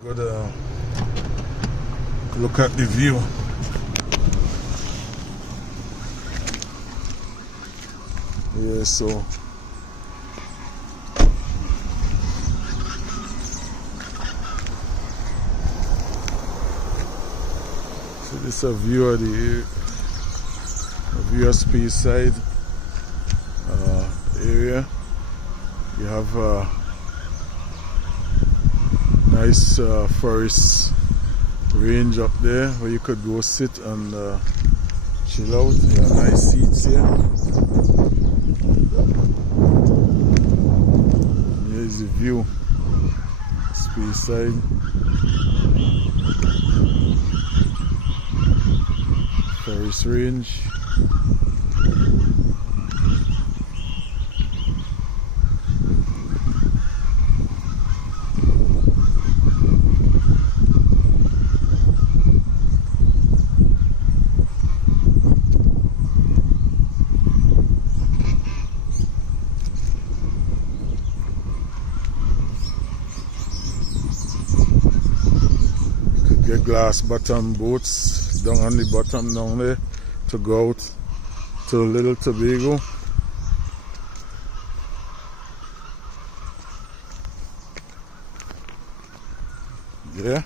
Good look at the view. Yeah, so this is a view of the Speyside area. You have a nice forest range up there where you could go sit and chill out. You have nice seats here. Here's the view, Speyside. Forest range. Get glass bottom boats down on the bottom down there to go out to Little Tobago. Yeah.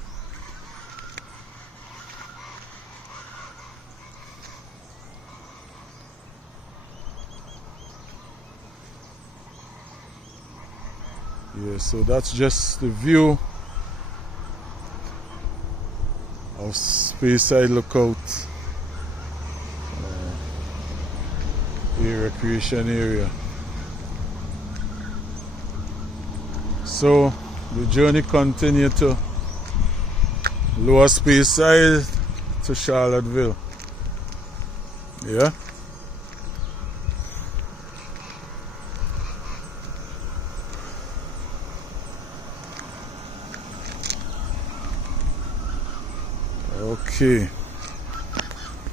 Yeah, so that's just the view of Speyside Lookout recreation area. So the journey continues to Lower Speyside to Charlottesville. Yeah. Okay.